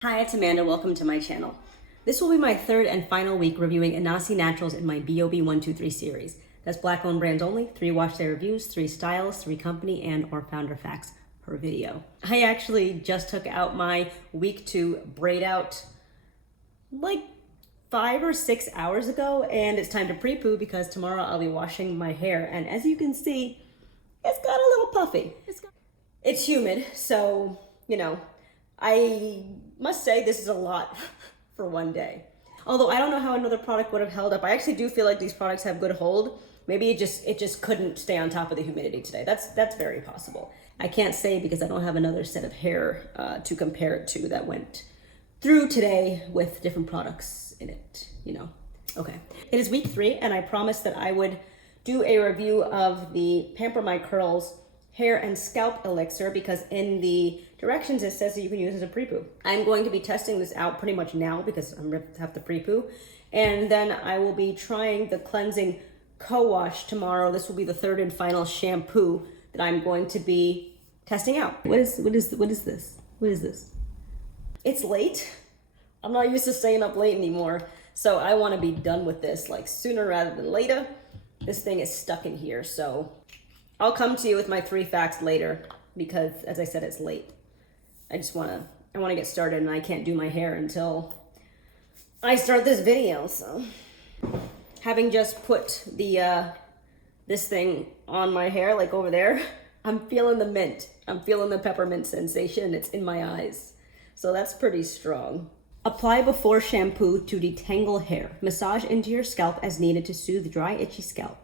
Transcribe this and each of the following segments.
Hi, it's Amanda. Welcome to my channel. This will be my third and final week reviewing Inahsi Naturals in my BoB123 series. That's black-owned brands only, 3 wash day reviews, 3 styles, 3 company, and or founder facts per video. I actually just took out my week 2 braid out like 5 or 6 hours ago, and it's time to pre-poo because tomorrow I'll be washing my hair. And as you can see, it's got a little puffy. It's humid, so, I must say this is a lot for one day. Although I don't know how another product would have held up. I actually do feel like these products have good hold. Maybe it just couldn't stay on top of the humidity today. That's very possible. I can't say because I don't have another set of hair to compare it to that went through today with different products in it, Okay. It is week 3 and I promised that I would do a review of the Pamper My Curls hair and scalp elixir because in the directions it says that you can use it as a pre-poo. I'm going to be testing this out pretty much now because I'm going to have to pre-poo. And then I will be trying the cleansing cowash tomorrow. This will be the third and final shampoo that I'm going to be testing out. What is this? What is this? It's late. I'm not used to staying up late anymore. So I want to be done with this like sooner rather than later. This thing is stuck in here, so I'll come to you with my 3 facts later because, as I said, it's late. I want to get started and I can't do my hair until I start this video, so. Having just put the, this thing on my hair, like over there, I'm feeling the mint. I'm feeling the peppermint sensation. It's in my eyes. So that's pretty strong. Apply before shampoo to detangle hair. Massage into your scalp as needed to soothe dry, itchy scalp.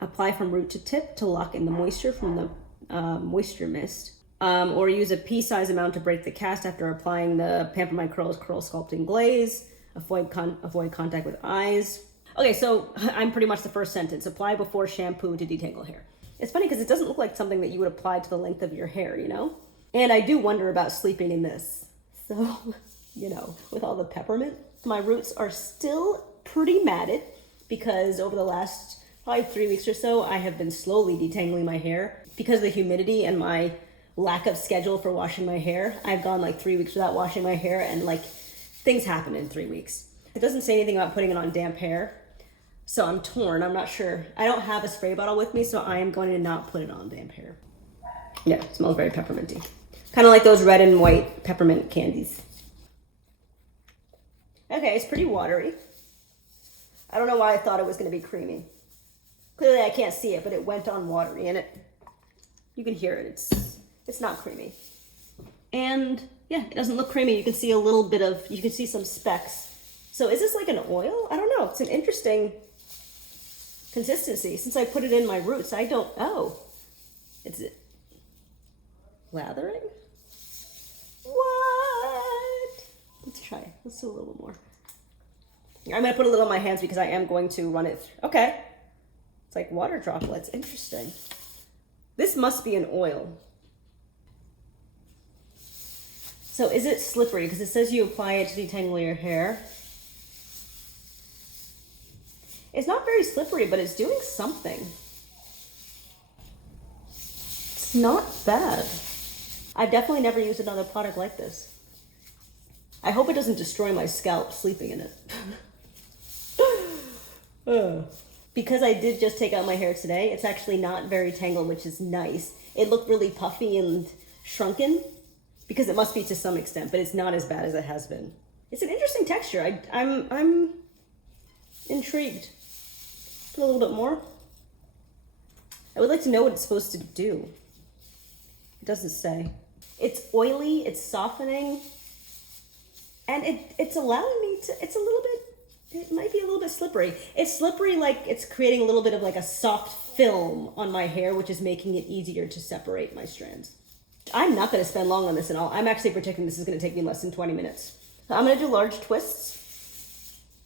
Apply from root to tip to lock in the moisture from the moisture mist. Or use a pea-size amount to break the cast after applying the Pamper My Curls Curl Sculpting Glaze. Avoid contact with eyes. Okay, so I'm pretty much the first sentence. Apply before shampoo to detangle hair. It's funny because it doesn't look like something that you would apply to the length of your hair, And I do wonder about sleeping in this. So, with all the peppermint. My roots are still pretty matted because over the last probably 3 weeks or so, I have been slowly detangling my hair. Because of the humidity and my lack of schedule for washing my hair, I've gone like 3 weeks without washing my hair and like things happen in 3 weeks. It doesn't say anything about putting it on damp hair. So I'm torn, I'm not sure. I don't have a spray bottle with me, so I am going to not put it on damp hair. Yeah, it smells very pepperminty. Kind of like those red and white peppermint candies. Okay, it's pretty watery. I don't know why I thought it was going to be creamy. Clearly I can't see it, but it went on watery and you can hear it. It's not creamy. And yeah, it doesn't look creamy. You can see a little bit you can see some specks. So is this like an oil? I don't know. It's an interesting consistency. Since I put it in my roots, it's lathering? What? Let's try it. Let's do a little more. I'm going to put a little on my hands because I am going to run it through. Okay. It's like water droplets. Interesting. This must be an oil. So is it slippery? Because it says you apply it to detangle your hair. It's not very slippery, but it's doing something. It's not bad. I've definitely never used another product like this. I hope it doesn't destroy my scalp sleeping in it. Because I did just take out my hair today, it's actually not very tangled, which is nice. It looked really puffy and shrunken because it must be to some extent, but it's not as bad as it has been. It's an interesting texture. I'm intrigued. Put a little bit more. I would like to know what it's supposed to do. It doesn't say. It's oily, it's softening, and it's allowing me to, it might be a little bit slippery. It's slippery like it's creating a little bit of like a soft film on my hair, which is making it easier to separate my strands. I'm not going to spend long on this at all. I'm actually predicting this is going to take me less than 20 minutes. So I'm going to do large twists.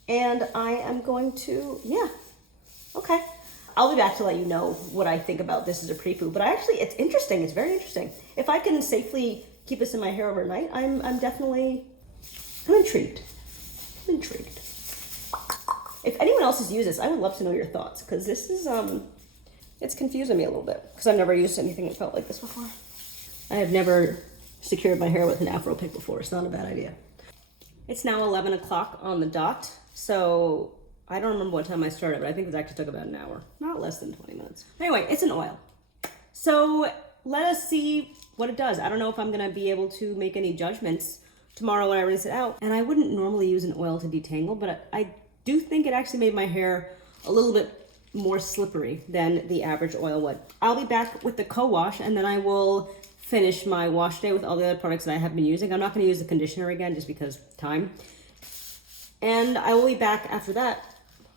And I am going to, okay. I'll be back to let you know what I think about this as a pre-poo. But it's interesting. It's very interesting. If I can safely keep this in my hair overnight, I'm intrigued. I'm intrigued. If anyone else has used this, I would love to know your thoughts because this is, it's confusing me a little bit because I've never used anything that felt like this before. I have never secured my hair with an Afro pick before. It's not a bad idea. It's now 11 o'clock on the dot, so I don't remember what time I started, but I think it actually took about an hour. Not less than 20 minutes. Anyway, it's an oil. So let us see what it does. I don't know if I'm gonna be able to make any judgments tomorrow when I rinse it out. And I wouldn't normally use an oil to detangle, but I do think it actually made my hair a little bit more slippery than the average oil would. I'll be back with the co-wash, and then I will finish my wash day with all the other products that I have been using. I'm not gonna use the conditioner again just because time. And I will be back after that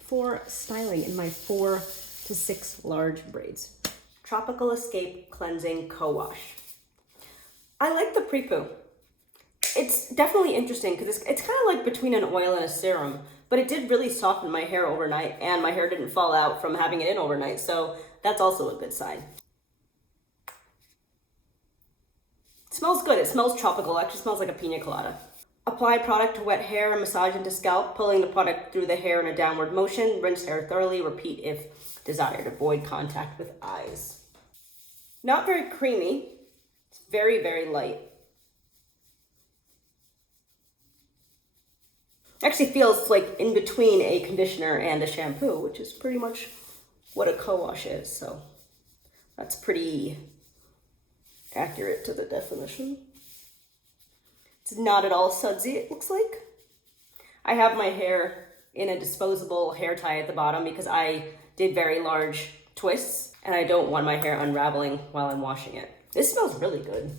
for styling in my 4 to 6 large braids. Tropical Escape Cleansing Co-Wash. I like the pre-poo. It's definitely interesting because it's kind of like between an oil and a serum, but it did really soften my hair overnight, and my hair didn't fall out from having it in overnight, so that's also a good sign. It smells good. It smells tropical. It actually smells like a pina colada. Apply product to wet hair and massage into scalp, pulling the product through the hair in a downward motion. Rinse hair thoroughly. Repeat if desired. Avoid contact with eyes. Not very creamy. It's very, very light. Actually feels like in between a conditioner and a shampoo, which is pretty much what a co-wash is. So that's pretty accurate to the definition. It's not at all sudsy, it looks like. I have my hair in a disposable hair tie at the bottom because I did very large twists and I don't want my hair unraveling while I'm washing it. This smells really good.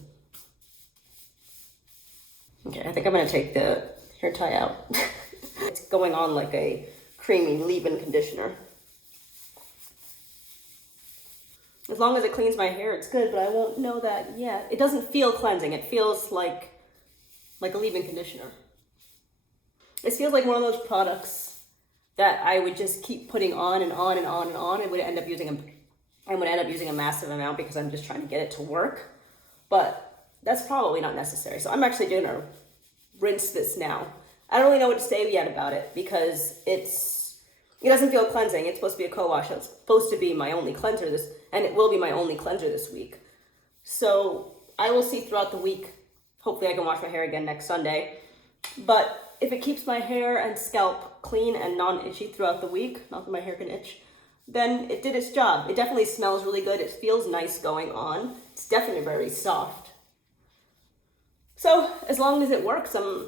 Okay, I think I'm gonna take the hair tie out. It's going on like a creamy leave-in conditioner. As long as it cleans my hair, it's good, but I won't know that yet. It doesn't feel cleansing. It feels like a leave-in conditioner. It feels like one of those products that I would just keep putting on and on and on and on. I would end up using a massive amount because I'm just trying to get it to work. But that's probably not necessary. So I'm actually gonna rinse this now. I don't really know what to say yet about it because it doesn't feel cleansing. It's supposed to be a co-wash. It's supposed to be my only cleanser and it will be my only cleanser this week. So I will see throughout the week. Hopefully I can wash my hair again next Sunday. But if it keeps my hair and scalp clean and non-itchy throughout the week, not that my hair can itch, then it did its job. It definitely smells really good. It feels nice going on. It's definitely very soft. So as long as it works, I'm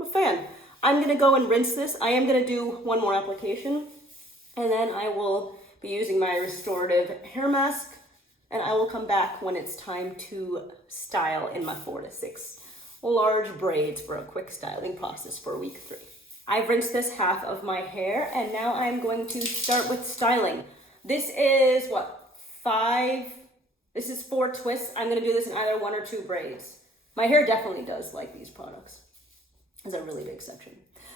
a fan. I'm gonna go and rinse this. I am gonna do one more application, and then I will be using my Restorative hair mask, and I will come back when it's time to style in my 4 to 6 large braids for a quick styling process for week 3. I've rinsed this half of my hair, and now I'm going to start with styling. This is this is 4 twists. I'm gonna do this in either 1 or 2 braids. My hair definitely does like these products. Is a really big section.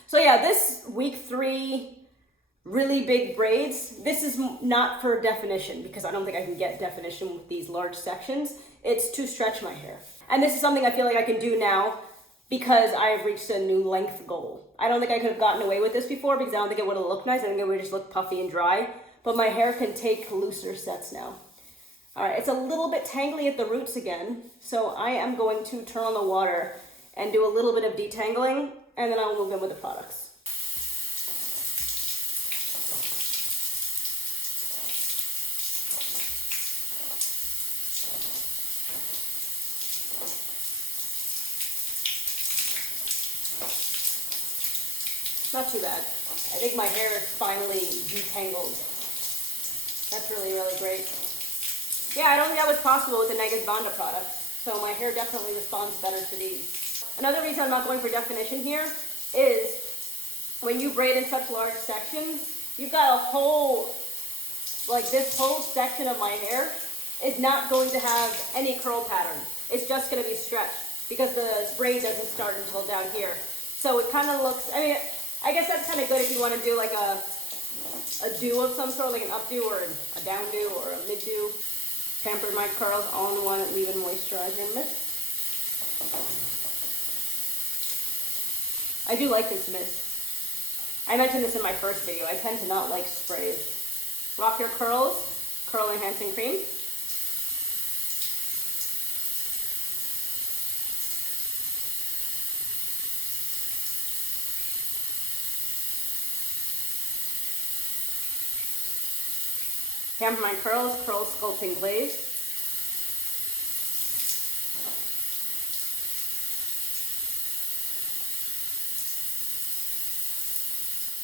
So yeah, this week 3 really big braids, this is not for definition because I don't think I can get definition with these large sections. It's to stretch my hair. And this is something I feel like I can do now because I have reached a new length goal. I don't think I could have gotten away with this before because I don't think it would have looked nice. I think it would just look puffy and dry, but my hair can take looser sets now. All right, it's a little bit tangly at the roots again, so I am going to turn on the water and do a little bit of detangling, and then I'll move in with the products. Not too bad. I think my hair is finally detangled. That's really, really great. Yeah, I don't think that was possible with the Negus Banda product, so my hair definitely responds better to these. Another reason I'm not going for definition here is when you braid in such large sections, you've got a whole, this whole section of my hair is not going to have any curl pattern. It's just going to be stretched because the braid doesn't start until down here. So it kind of looks, I guess that's kind of good if you want to do like a do of some sort, like an updo or a downdo or a middo. Pampered my curls all in one leave-in moisturizer mist. I do like this mist. I mentioned this in my first video. I tend to not like sprays. Rock Your Curls Curl Enhancing Cream. Pamper My Curls, Curl Sculpting Glaze.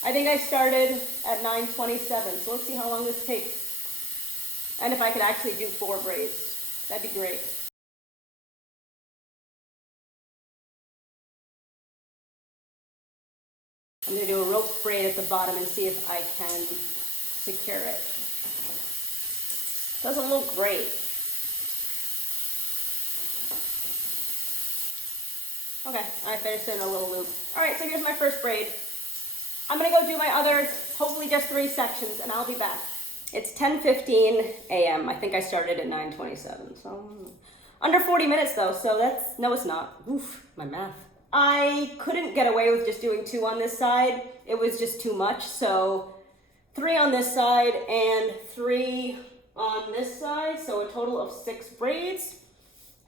I think I started at 9:27, so let's see how long this takes. And if I could actually do 4 braids, that'd be great. I'm gonna do a rope braid at the bottom and see if I can secure it. Doesn't look great. Okay, I finished in a little loop. All right, so here's my first braid. I'm gonna go do my other, hopefully just 3 sections, and I'll be back. It's 10:15 a.m. I think I started at 9:27, so under 40 minutes though, so that's, no it's not. Oof, my math. I couldn't get away with just doing 2 on this side. It was just too much, so 3 on this side and 3 on this side, so a total of 6 braids.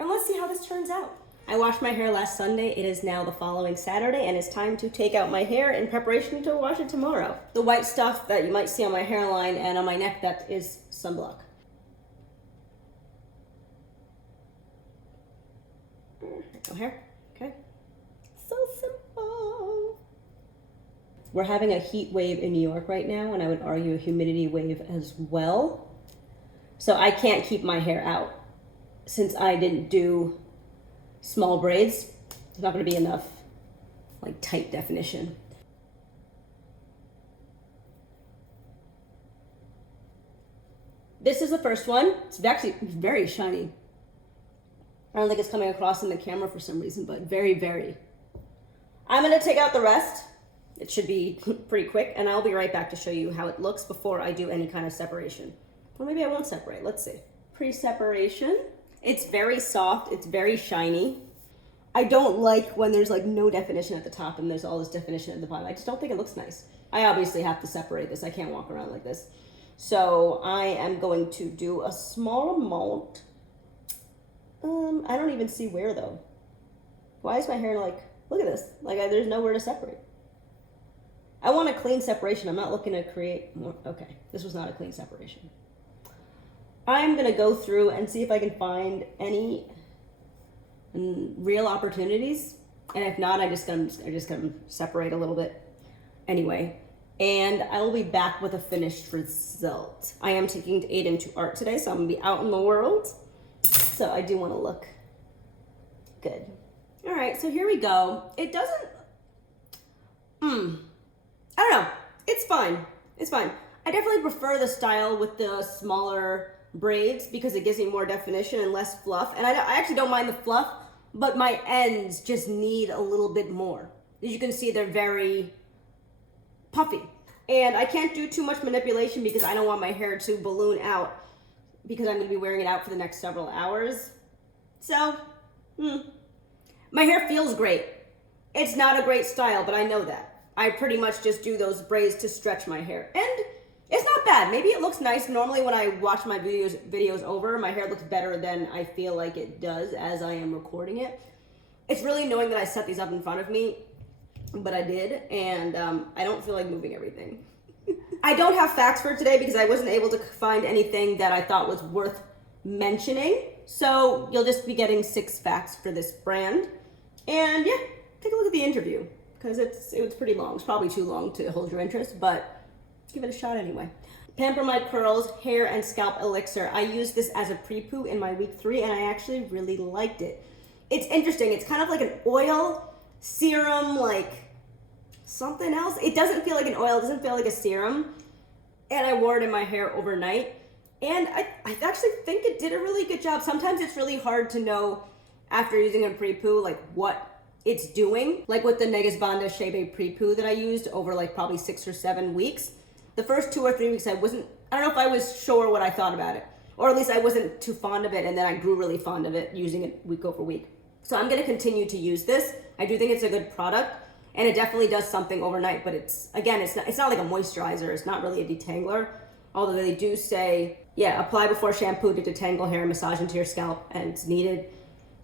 And let's see how this turns out. I washed my hair last Sunday. It is now the following Saturday, and it's time to take out my hair in preparation to wash it tomorrow. The white stuff that you might see on my hairline and on my neck, that is sunblock. No hair, okay. So simple. We're having a heat wave in New York right now, and I would argue a humidity wave as well. So I can't keep my hair out. Since I didn't do small braids, there's not going to be enough like tight definition. This is the first one. It's actually very shiny. I don't think it's coming across in the camera for some reason, but very, very. I'm going to take out the rest. It should be pretty quick, and I'll be right back to show you how it looks before I do any kind of separation. Or maybe I won't separate. Let's see. Pre-separation. It's very soft, it's very shiny. I don't like when there's like no definition at the top and there's all this definition at the bottom. I just don't think it looks nice. I obviously have to separate this. I can't walk around like this. So I am going to do a small amount. I don't even see where though. Why is my hair like, look at this. Like there's nowhere to separate. I want a clean separation. I'm not looking to create more. Okay, this was not a clean separation. I'm gonna go through and see if I can find any real opportunities, and if not, I'm just gonna separate a little bit anyway. And I will be back with a finished result. I am taking Aiden to art today, so I'm gonna be out in the world. So I do want to look good. All right, so here we go. It doesn't. I don't know. It's fine. It's fine. I definitely prefer the style with the smaller braids because it gives me more definition and less fluff. And I actually don't mind the fluff, but my ends just need a little bit more. As you can see, they're very puffy. And I can't do too much manipulation because I don't want my hair to balloon out because I'm going to be wearing it out for the next several hours. So, my hair feels great. It's not a great style, but I know that. I pretty much just do those braids to stretch my hair. And it's not bad. Maybe it looks nice. Normally when I watch my videos over, my hair looks better than I feel like it does as I am recording it. It's really annoying that I set these up in front of me, but I did, and I don't feel like moving everything. I don't have facts for today because I wasn't able to find anything that I thought was worth mentioning. So you'll just be getting 6 facts for this brand. And yeah, take a look at the interview because it was pretty long. It's probably too long to hold your interest, but give it a shot anyway. Pamper My Curls Hair and Scalp Elixir. I used this as a pre-poo in my week 3 and I actually really liked it. It's interesting. It's kind of like an oil serum, like something else. It doesn't feel like an oil. It doesn't feel like a serum. And I wore it in my hair overnight. And I actually think it did a really good job. Sometimes it's really hard to know after using a pre-poo, like what it's doing. Like with the Negesbanda Shebe pre-poo that I used over like probably 6 or 7 weeks. The first 2 or 3 weeks I don't know if I was sure what I thought about it. Or at least I wasn't too fond of it, and then I grew really fond of it using it week over week. So I'm gonna continue to use this. I do think it's a good product, and it definitely does something overnight, but it's not like a moisturizer. It's not really a detangler. Although they do say, yeah, apply before shampoo to detangle hair and massage into your scalp, and it's needed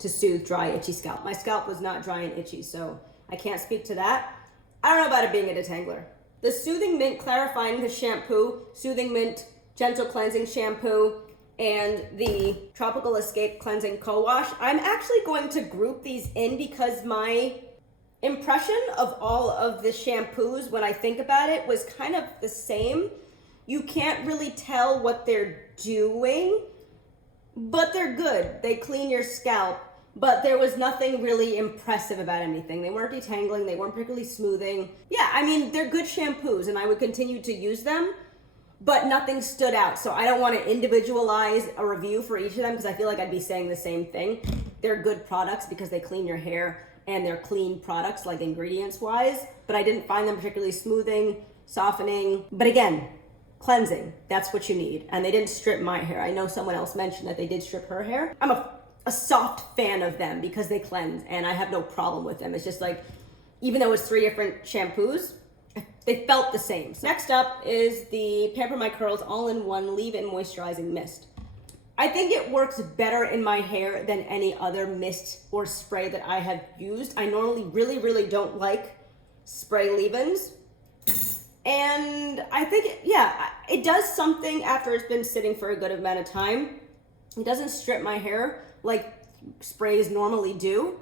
to soothe dry, itchy scalp. My scalp was not dry and itchy, so I can't speak to that. I don't know about it being a detangler. The Soothing Mint Clarifying Shampoo, Soothing Mint Gentle Cleansing Shampoo, and the Tropical Escape Cleansing Co-Wash. I'm actually going to group these in because my impression of all of the shampoos when I think about it was kind of the same. You can't really tell what they're doing, but they're good. They clean your scalp, but there was nothing really impressive about anything. They weren't detangling, they weren't particularly smoothing. Yeah, I mean, they're good shampoos and I would continue to use them, but nothing stood out. So I don't want to individualize a review for each of them because I feel like I'd be saying the same thing. They're good products because they clean your hair and they're clean products, like ingredients wise, but I didn't find them particularly smoothing, softening. But again, cleansing, that's what you need. And they didn't strip my hair. I know someone else mentioned that they did strip her hair. I'm a soft fan of them because they cleanse and I have no problem with them. It's just like, even though it's 3 different shampoos, they felt the same. So next up is the Pamper My Curls All-in-One Leave-In Moisturizing Mist. I think it works better in my hair than any other mist or spray that I have used. I normally really don't like spray leave-ins. And I think, it does something after it's been sitting for a good amount of time. It doesn't strip my hair like sprays normally do.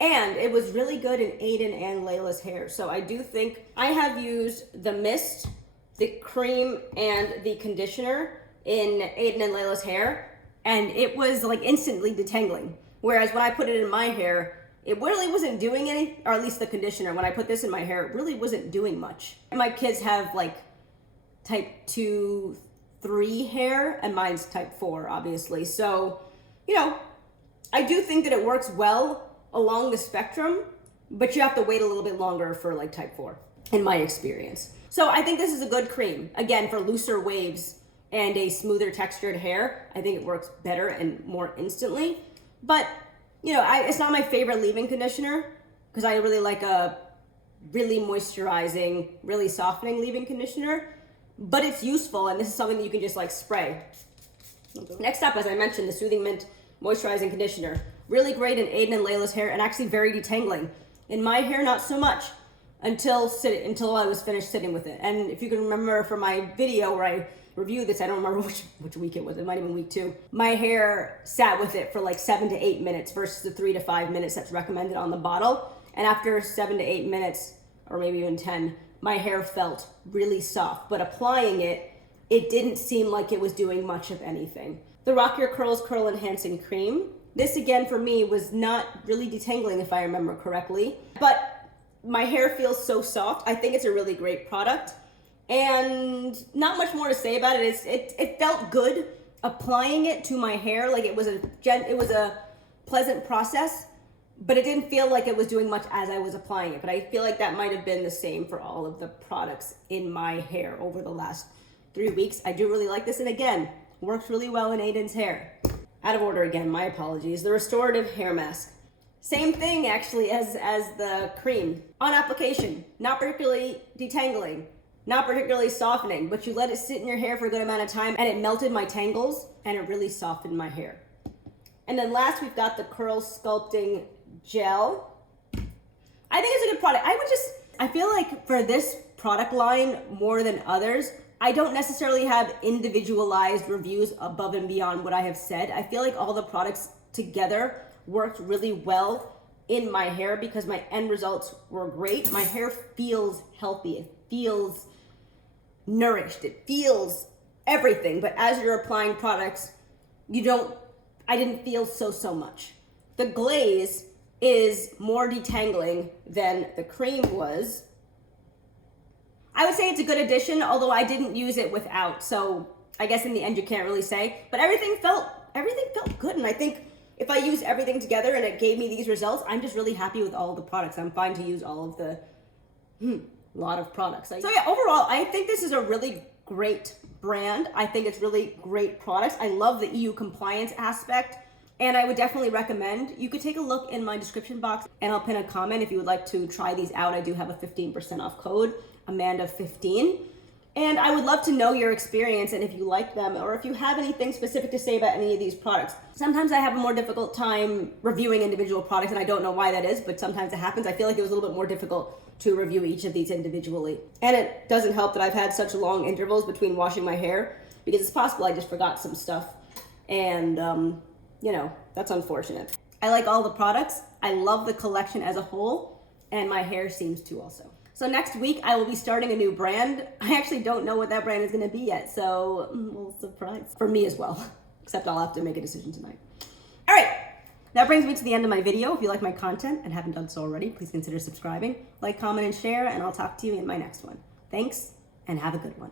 And it was really good in Aiden and Layla's hair. So I do think I have used the mist, the cream, and the conditioner in Aiden and Layla's hair. And it was like instantly detangling. Whereas when I put it in my hair, it really wasn't doing any, or at least the conditioner. When I put this in my hair, it really wasn't doing much. My kids have like type 2, 3 hair, and mine's type 4, obviously. So, you know, I do think that it works well along the spectrum, but you have to wait a little bit longer for like type 4, in my experience. So I think this is a good cream. Again, for looser waves and a smoother textured hair, I think it works better and more instantly. But, you know, it's not my favorite leave-in conditioner because I really like a really moisturizing, really softening leave-in conditioner, but it's useful and this is something that you can just like spray. Next up, as I mentioned, the Soothing Mint Moisturizing Conditioner. Really great in Aiden and Layla's hair and actually very detangling. In my hair, not so much until I was finished sitting with it. And if you can remember from my video where I reviewed this, I don't remember which week it was, it might have been week 2. My hair sat with it for like 7 to 8 minutes versus the 3 to 5 minutes that's recommended on the bottle. And after 7 to 8 minutes, or maybe even 10, my hair felt really soft. But applying it, it didn't seem like it was doing much of anything. The Rock Your Curls Curl Enhancing Cream. This again for me was not really detangling if I remember correctly, but my hair feels so soft. I think it's a really great product and not much more to say about it. It felt good applying it to my hair. Like it was a pleasant process, but it didn't feel like it was doing much as I was applying it. But I feel like that might have been the same for all of the products in my hair over the last 3 weeks. I do really like this. And again, works really well in Aiden's hair. Out of order again, my apologies. The Restorative Hair Mask. Same thing actually as the cream. On application, not particularly detangling, not particularly softening, but you let it sit in your hair for a good amount of time and it melted my tangles and it really softened my hair. And then last we've got the Curl Sculpting Gel. I think it's a good product. I feel like for this product line more than others, I don't necessarily have individualized reviews above and beyond what I have said. I feel like all the products together worked really well in my hair because my end results were great. My hair feels healthy. It feels nourished. It feels everything. But as you're applying products, I didn't feel so much. The glaze is more detangling than the cream was. I would say it's a good addition, although I didn't use it without. So I guess in the end you can't really say, but everything felt good. And I think if I use everything together and it gave me these results, I'm just really happy with all of the products. I'm fine to use all of the lot of products. So yeah, overall, I think this is a really great brand. I think it's really great products. I love the EU compliance aspect. And I would definitely recommend, you could take a look in my description box and I'll pin a comment if you would like to try these out. I do have a 15% off code, Amanda15. And I would love to know your experience and if you like them or if you have anything specific to say about any of these products. Sometimes I have a more difficult time reviewing individual products and I don't know why that is, but sometimes it happens. I feel like it was a little bit more difficult to review each of these individually. And it doesn't help that I've had such long intervals between washing my hair because it's possible I just forgot some stuff, and you know, that's unfortunate. I like all the products. I love the collection as a whole, and my hair seems to also. So next week I will be starting a new brand. I actually don't know what that brand is going to be yet, so well, surprise for me as well. Except I'll have to make a decision tonight. All right, that brings me to the end of my video. If you like my content and haven't done so already, please consider subscribing, like, comment, and share, and I'll talk to you in my next one. Thanks, and have a good one.